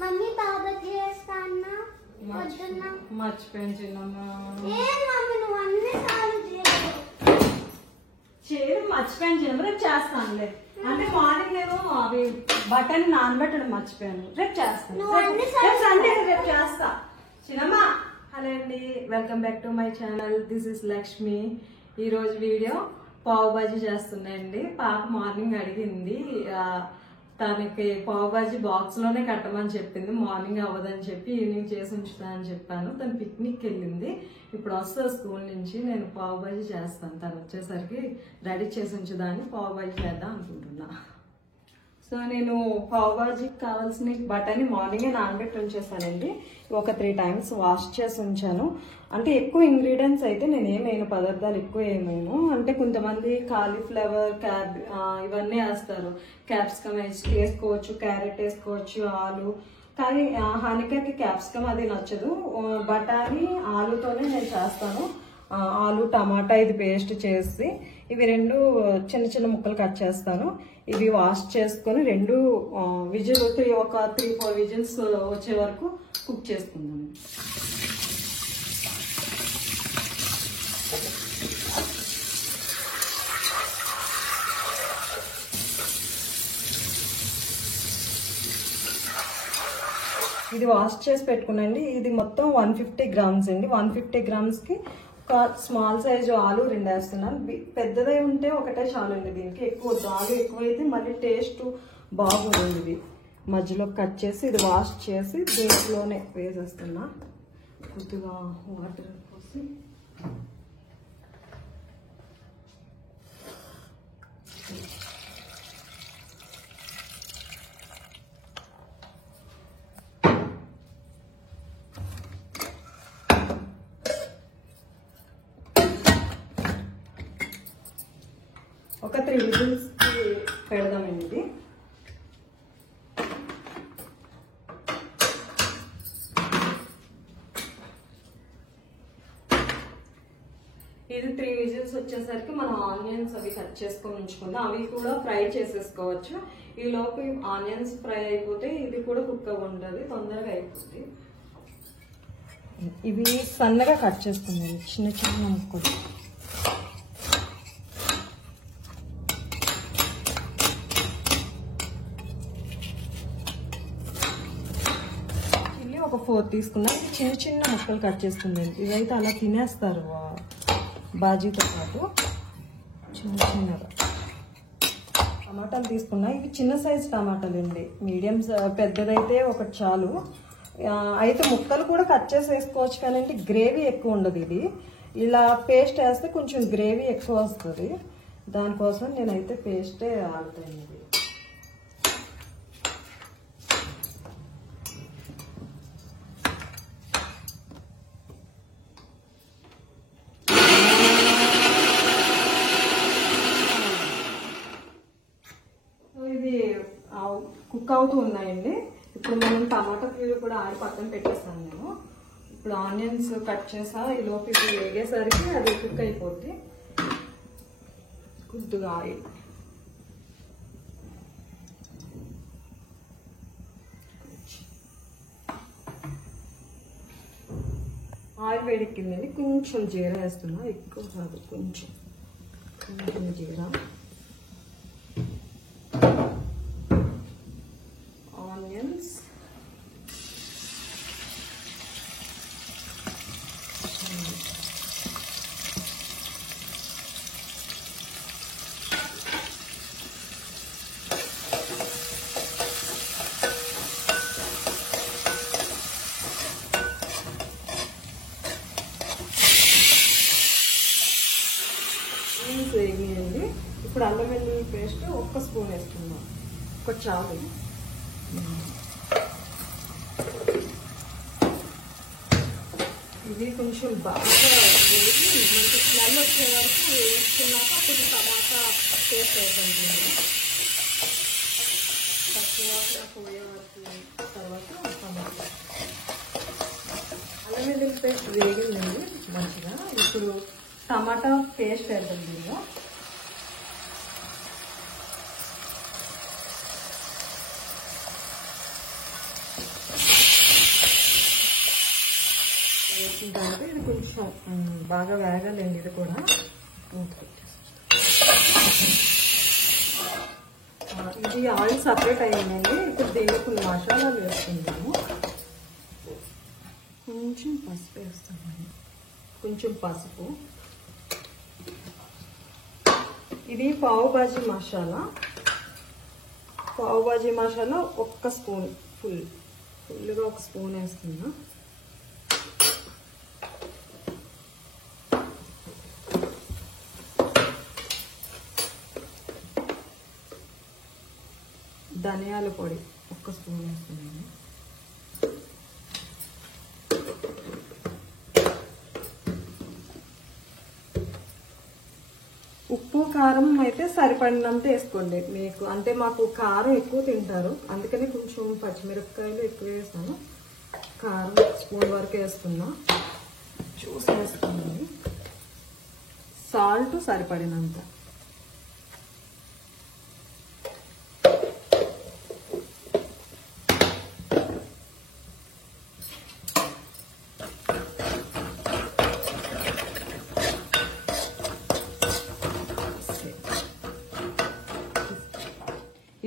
Mummy బాబాకి చేస్తానా మర్చిపోయాను చిన్నమ్మా. చేయడం మర్చిపోయాను చిన్నమ్మ, రేపు చేస్తానులే. అంటే మార్నింగ్ నేను అవి బటన్ నానబెట్టడం మర్చిపోయాను, రేపు చేస్తాను. రేపు సండే, రేపు చేస్తా చిన్నమ్మ. హలో అండి, welcome back to my channel. This is Lakshmi. ఈరోజు వీడియో పావు బాజీ చేస్తున్నాయండి. పాప మార్నింగ్ అడిగింది, తనకి పావు బాజీ బాక్స్ లోనే కట్టమని చెప్పింది. మార్నింగ్ అవ్వదని చెప్పి ఈవినింగ్ చేసి ఉంచుతా అని చెప్పాను. తను పిక్నిక్ వెళ్ళింది, ఇప్పుడు వస్తుంది స్కూల్ నుంచి. నేను పావు బాజీ చేస్తాను, తను వచ్చేసరికి రెడీ చేసి ఉంచుదాన్ని పావు బాజీ చేద్దాం అనుకుంటున్నా. సో నేను పావు బాజీకి కావాల్సిన బటాని మార్నింగే నానబెట్టి ఉంచేసానండి. ఒక 3 times వాష్ చేసి ఉంచాను. అంటే ఎక్కువ ఇంగ్రీడియంట్స్ అయితే నేను ఏమైనా పదార్థాలు ఎక్కువ ఏమైనా, అంటే కొంతమంది కాలీఫ్లవర్, ఇవన్నీ వేస్తారు. క్యాప్సికమ్ వేసుకోవచ్చు, క్యారెట్ వేసుకోవచ్చు, ఆలు. కానీ హానికకి క్యాప్సికమ్ అది నచ్చదు. బఠానీ ఆలుతోనే నేను చేస్తాను. ఆలు టమాటా ఇది పేస్ట్ చేసి ఇవి 2 చిన్న చిన్న ముక్కలు కట్ చేస్తాను. ఇవి వాష్ చేసుకొని 2 విజిల్ ఒక 3-4 విజిల్స్ వచ్చే వరకు కుక్ చేసుకుందాం. ఇది వాష్ చేసి పెట్టుకున్నాండి. ఇది మొత్తం 150 grams అండి. 150 grams-కి ఒక స్మాల్ సైజు ఆలు 2 వేస్తున్నాను. పెద్దదై ఉంటే ఒకటే చాలండి. దీనికి ఎక్కువ ఆలు ఎక్కువైతే మళ్ళీ టేస్ట్ బాగుంది. ఇది మధ్యలో కట్ చేసి ఇది వాష్ చేసి దీంట్లోనే వేసేస్తున్నా. కొద్దిగా వాటర్ పోసి ఒక 3 విజిల్స్ పెడదామండి. ఇది ఇది 3 విజిల్స్ వచ్చేసరికి మనం ఆనియన్స్ అవి కట్ చేసుకొని ఉంచుకుందాం. అవి కూడా ఫ్రై చేసేసుకోవచ్చు. ఈ లోపు ఆనియన్స్ ఫ్రై అయిపోతే ఇది కూడా కుక్ అవ్వ ఉండదు, తొందరగా అయిపోతుంది. ఇవి సన్నగా కట్ చేసుకుందాం, చిన్న చిన్న ముక్కలు. ఒక 4 తీసుకున్నా. చిన్న చిన్న ముక్కలు కట్ చేసుకుందాం. ఇవైతే అలా తినేస్తారు బాజీతో పాటు. చిన్న చిన్నగా టమాటాలు తీసుకున్నా. ఇవి చిన్న సైజు టమాటాలు అండి. మీడియం పెద్దదైతే ఒకటి చాలు. అయితే ముక్కలు కూడా కట్ చేసి వేసుకోవచ్చు, కానీ గ్రేవీ ఎక్కువ ఉండదు. ఇది ఇలా పేస్ట్ వేస్తే కొంచెం గ్రేవీ ఎక్కువ వస్తుంది. దానికోసం నేనైతే పేస్టే ఆడుతాను. ఇది కుక్ అవుతూ ఉన్నాయండి. ఇప్పుడు మనం టమాటా ప్యూరీ కూడా ఆడి పక్కన పెట్టేస్తాను నేను. ఇప్పుడు ఆనియన్స్ కట్ చేసా. ఈ లోపు ఇది వేగేసరికి అది కుక్ అయిపోద్ది. కొద్దిగా ఆయిల్ వేడెక్కిందండి. కొంచెం జీరా వేస్తున్నా, ఎక్కువ కాదు, కొంచెం జీరా, ఆనియన్స్, వేగియండి. ఇప్పుడు అల్లం వెల్లుల్లి పేస్ట్ 1 స్పూన్ వేస్తున్నాం, ఒక చాలు. ఇది కొంచెం బాగా వేసి మనకి స్మెల్ వచ్చే వరకు వేసుకున్నాక కొంచెం టమాటా పేస్ట్ వేద్దాం. పచ్చివాసన పోయే వరకు తర్వాత టమాటా. అల్లం వెల్లుల్లి పేస్ట్ వేగిందండి మంచిగా. ఇప్పుడు టమాటా పేస్ట్ వేద్దాం దీనిలో. వేసిన తర్వాత ఇది కొంచెం బాగా వేగాలండి. ఇది కూడా ఇది ఆయిల్ సపరేట్ అయ్యిందండి. ఇప్పుడు దీనికి కొన్ని మసాలాలు వేసుకుందాము. కొంచెం పసుపు వేస్తామండి. కొంచెం పసుపు. ఇది పావు బాజీ మసాలా. పావు బాజీ మసాలా ఒక్క స్పూన్ ఫుల్గా ఒక స్పూన్ వేస్తున్నా. ధనియాల పొడి ఒక్క స్పూన్ వేస్తున్నాను. ఉప్పు కారం అయితే సరిపడినంత వేసుకోండి మీకు. అంటే మాకు కారం ఎక్కువ తింటారు, అందుకని కొంచెం పచ్చిమిరపకాయలు ఎక్కువ వేస్తాను. కారం స్పూన్ వరకు వేస్తున్నా. చూసి వేసుకోండి. సాల్ట్ సరిపడినంత.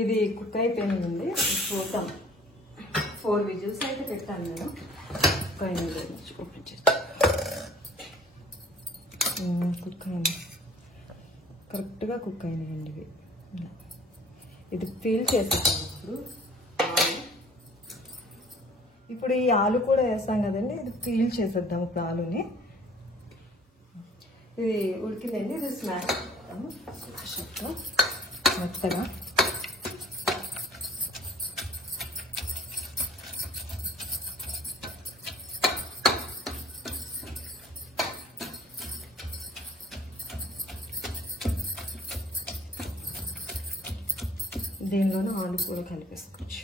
ఇది కుక్ అయిపోయిందండి. చూద్దాం. 4 విజిల్స్ అయితే పెట్టాను నేను. పైన ఓపెన్ చేసి కుక్ అయింది. కరెక్ట్గా కుక్ అయినాయండి ఇవి. ఇది ఫీల్ చేసేసాను. ఇప్పుడు ఈ ఆలు కూడా వేస్తాం కదండి. ఇది ఫీల్ చేసేద్దాం ఇప్పుడు ఆలుని. ఇది ఉడికిందండి. ఇది స్మాష్ చేద్దాము. స్మాష్ చేద్దాం మెత్తగా. దీనిలోనే ఆలు కూడా కలిపేసుకోవచ్చు.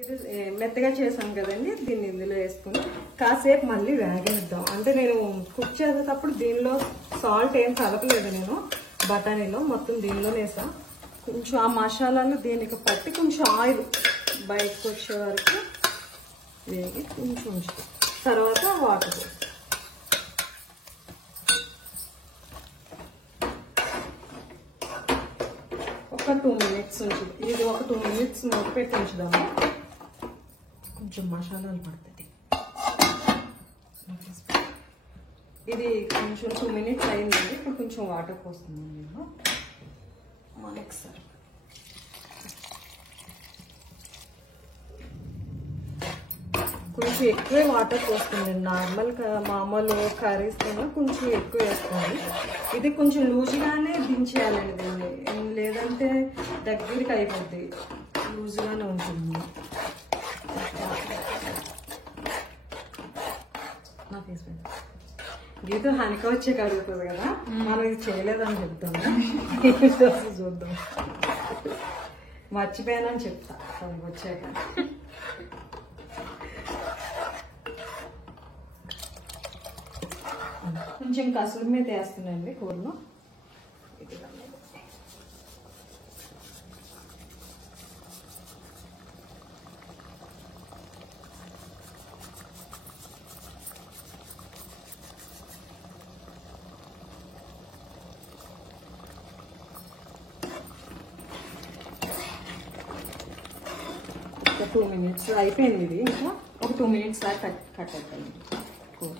ఇది మెత్తగా చేసాం కదండి. దీన్ని ఇందులో వేసుకుని కాసేపు మళ్ళీ వేగేద్దాం. అంటే నేను కుక్ చేసేటప్పుడు దీనిలో సాల్ట్ ఏం కలపలేదు నేను. బఠానీలో మొత్తం దీనిలోనే వేసా. కొంచెం ఆ మసాలాలు దీనికి పట్టి కొంచెం ఆయిల్ బయటకు వచ్చే వరకు వేగి కొంచెం ఉంచుతాం. తర్వాత వాటర్ ఒక 2 మినిట్స్ ఉంచుదాం. ఇది ఒక 2 మినిట్స్ మూత పెట్టి ఉంచుదాము. కొంచెం మసాలాలు పడుతుంది. ఇది కొంచెం 2 మినిట్స్ అయిందండి. ఇప్పుడు కొంచెం వాటర్ పోస్తున్నాను నేను. మనకి సార్ కొంచెం ఎక్కువే వాటర్ పోస్తుంది. నార్మల్గా మామూలు కర్రీస్ కన్నా కొంచెం ఎక్కువ వేసుకోండి. ఇది కొంచెం లూజ్గానే దించేయాలండి దీన్ని. లేదంటే దగ్గరికి అయిపోద్ది. లూజ్గానే ఉంటుంది. నా ఫేస్ మీద గీత హనిక వచ్చే కడుగుతుంది కదా, మనం ఇది చేయలేదని చెప్తాము. చూద్దాం. మర్చిపోయానని చెప్తా తనకు వచ్చాక. కొంచెం కసూరి మీద వేస్తున్నాండి కూరలో. ఒక 2 మినిట్స్ అయిపోయింది. ఇది ఇంకా ఒక 2 మినిట్స్ దాకా కట్ అయిపోయింది కూర.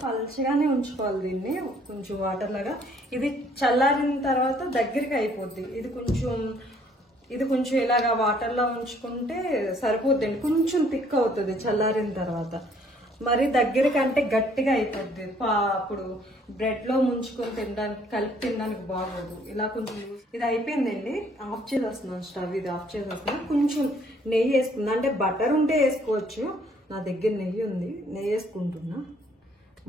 పల్చగానే ఉంచుకోవాలి దీన్ని. కొంచెం వాటర్ లాగా. ఇది చల్లారిన తర్వాత దగ్గరికి అయిపోద్ది. ఇది కొంచెం ఇలాగా వాటర్లో ఉంచుకుంటే సరిపోద్దండి. కొంచెం థిక్ అవుతుంది చల్లారిన తర్వాత. మరి దగ్గరికి అంటే గట్టిగా అయిపోద్ది. అప్పుడు బ్రెడ్లో ముంచుకొని తినడానికి, కలిపి తినడానికి బాగోదు. ఇలా కొంచెం ఇది అయిపోయిందండి. ఆఫ్ చేసేస్తున్నాను స్టవ్. ఇది ఆఫ్ చేసేస్తున్నాను. కొంచెం నెయ్యి వేసుకుందా. అంటే బటర్ ఉంటే వేసుకోవచ్చు. నా దగ్గర నెయ్యి ఉంది. నెయ్యి వేసుకుంటున్నా.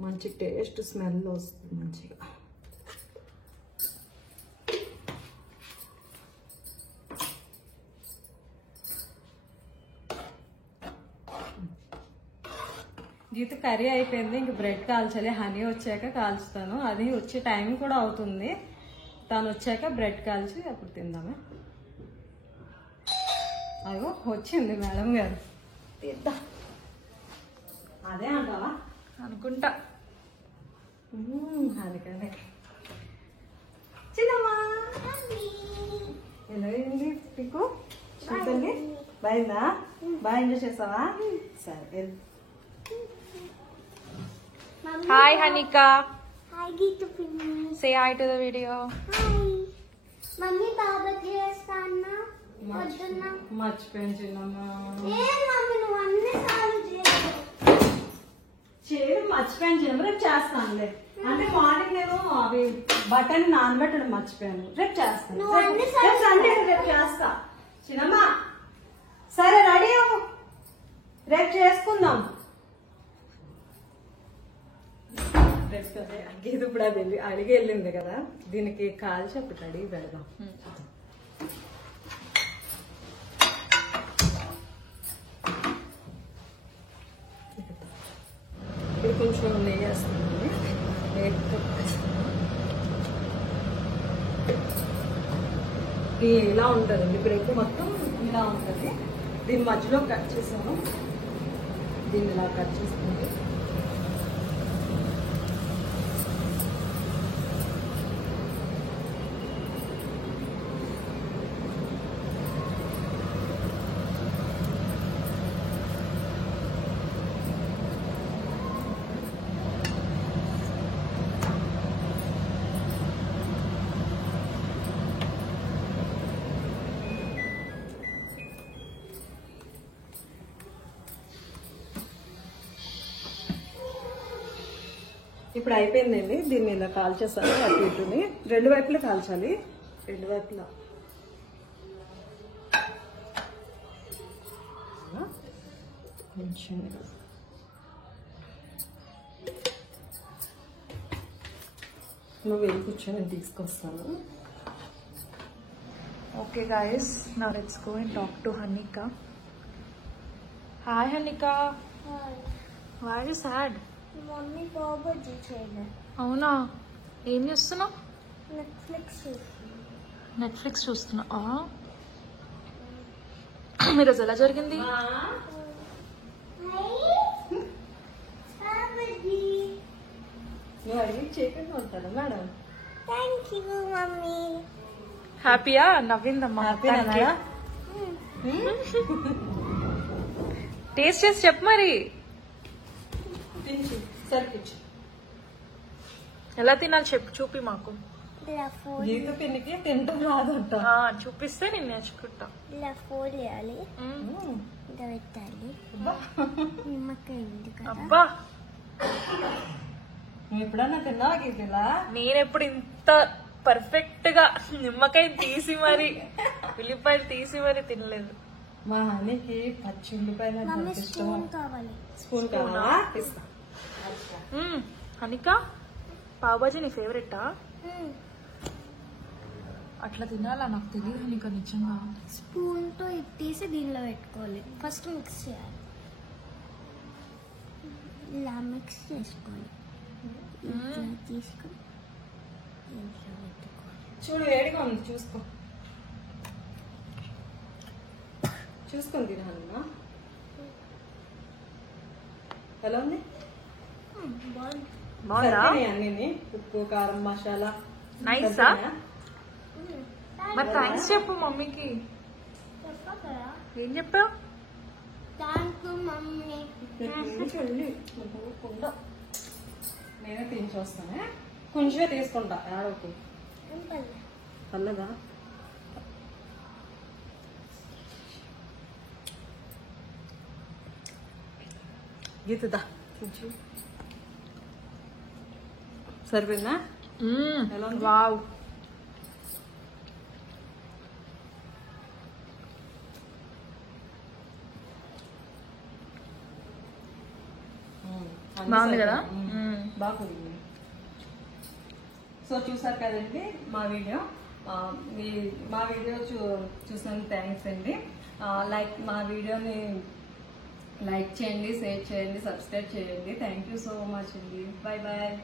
మంచి టేస్ట్ స్మెల్ వస్తుంది మంచిగా. గీత కర్రీ అయిపోయింది, ఇంక బ్రెడ్ కాల్చాలి. హనీ వచ్చాక కాల్చుతాను, అది వచ్చే టైం కూడా అవుతుంది. తను వచ్చాక బ్రెడ్ కాల్చి అప్పుడు తిందామే. అయ్యో వచ్చింది మేడం గారు, తిద్దాం. అదే అంటావా అనుకుంటా. అందుకనే చిన్నమ్మా ఎలా అయింది మీకు చూడండి. బాగుందా? బాగా ఎంజాయ్ చేసావా? సరే. హాయ్ హనికా, హాయ్ గీత పిన్ని. Say hi to the video. Hi mummy బాబా చేస్తానా పొద్దున్న. మర్చిపోయాను చిన్నమ్మా. ఏం మమ్మీ నువ్వు అన్ని సార్లు చేయలేదు. చేయడం మర్చిపోయాను చిన్నమ్మ, రేపు చేస్తానులే. అంటే మార్నింగ్ నేను అవి బటన్ నానబెట్టడం మర్చిపోయాను, రేపు చేస్తాను. నువ్వు అన్నిసార్లు రేపు సండే, రేపు చేస్తా చిన్నమ్మా. సరే రెడీ అవ్వు, రేపు చేసుకుందాం. రేపు కదా గీత ఇప్పుడు అది అడిగి వెళ్ళింది కదా, దీనికి కాల్చి అప్పుడు అడిగి పెడదాం. ఇప్పుడు కొంచెం నెయ్యి వేస్తుంది, ఇలా ఉంటుందండి. ఇప్పుడైతే మొత్తం ఇలా ఉంటుంది. దీని మధ్యలో కట్ చేసాము, దీన్ని ఇలా కట్ చేసుకుంటే ఇప్పుడు అయిపోయిందండి. దీన్ని ఇలా కాల్చేసాను, అటు ఇటుని రెండు వైపులా కాల్చాలి, రెండు వైపులా. కొంచెం నువ్వు వెళ్ళి కూర్చొని నేను తీసుకొస్తాను. Okay guys, now let's go and talk to Hanika. Hi Hanika, why are you sad? Mummy బాబా చేయలేదు. అవునా, ఏం చేస్తున్నావు? నెట్ఫ్లిక్స్ చూస్తున్నా. నెట్ఫ్లిక్స్ చూస్తున్నా. ఈరోజు ఎలా జరిగింది? నువ్వు అడిగి చేయకుండా ఉంటాను మేడం. Thank you mummy. హ్యాపీయా? నవ్విందమ్మా. టేస్ట్ చేసి చెప్పు మరి, సరిపించు. ఎలా తినాలి చెప్పు, చూపి మాకు. ఇలా ఫోల్డ్, గీత పిన్నికి తింటం రాదంట. చూపిస్తే నేను నేర్చుకుంటా. ఇలా ఫోల్డ్ చేయాలి, ఇలా పెట్టాలి. నిమ్మకాయ ఉంది కదా. అబ్బా, నువ్వు ఎప్పుడన్నా తిన్నావా గీతలా? నేనెప్పుడు ఇంత పర్ఫెక్ట్ గా నిమ్మకాయ తీసి మరి, ఉల్లిపాయలు తీసి మరి తినలేదు. మా హనీకి పచ్చి ఉల్లిపాయలు అంటే మమ్మీ ఎంత ఇష్టం. స్పూన్ కావాలి. స్పూన్ కావాలా? ఇస్తా. హనికా, పావుబాజీ నీ ఫేవరెటా? అట్లా తినాలా? నాకు తెలియదు హనికా, నిజంగా. స్పూన్ తో ఇది తీసి దీనిలో పెట్టుకోవాలి. ఫస్ట్ మిక్స్ చేయాలి, ఇలా మిక్స్ చేసుకోవాలి. ఇట్లా తీసుకొని ఇంట్లో పెట్టుకోవాలి. చూడు వేడిగా ఉంది, చూసుకో. చూసుకొని తినాలన్నా. ఎలా ఉంది? బాగుందా? అన్ని ఉప్పు కారం మసాలా నైసా? మరి థ్యాంక్స్ చెప్పు మమ్మీకి. చెప్పా కదా. ఏం చెప్పావు? Thank you mummy. నేనే తినిచొస్తానే, కొంచెమే తీసుకుంటా. ఆడకు పల్లదా? గీతదా కొంచెం సరిపోయిందా? ఎలా ఉంది? వావ్, బాగుంది కదా? బాగుంది. సో చూసారు కదండి మా వీడియో. మా వీడియో చూసినందుకు థ్యాంక్స్ అండి. లైక్ మా వీడియోని లైక్ చేయండి, షేర్ చేయండి, సబ్స్క్రైబ్ చేయండి. థ్యాంక్ యూ సో మచ్ అండి. Bye bye.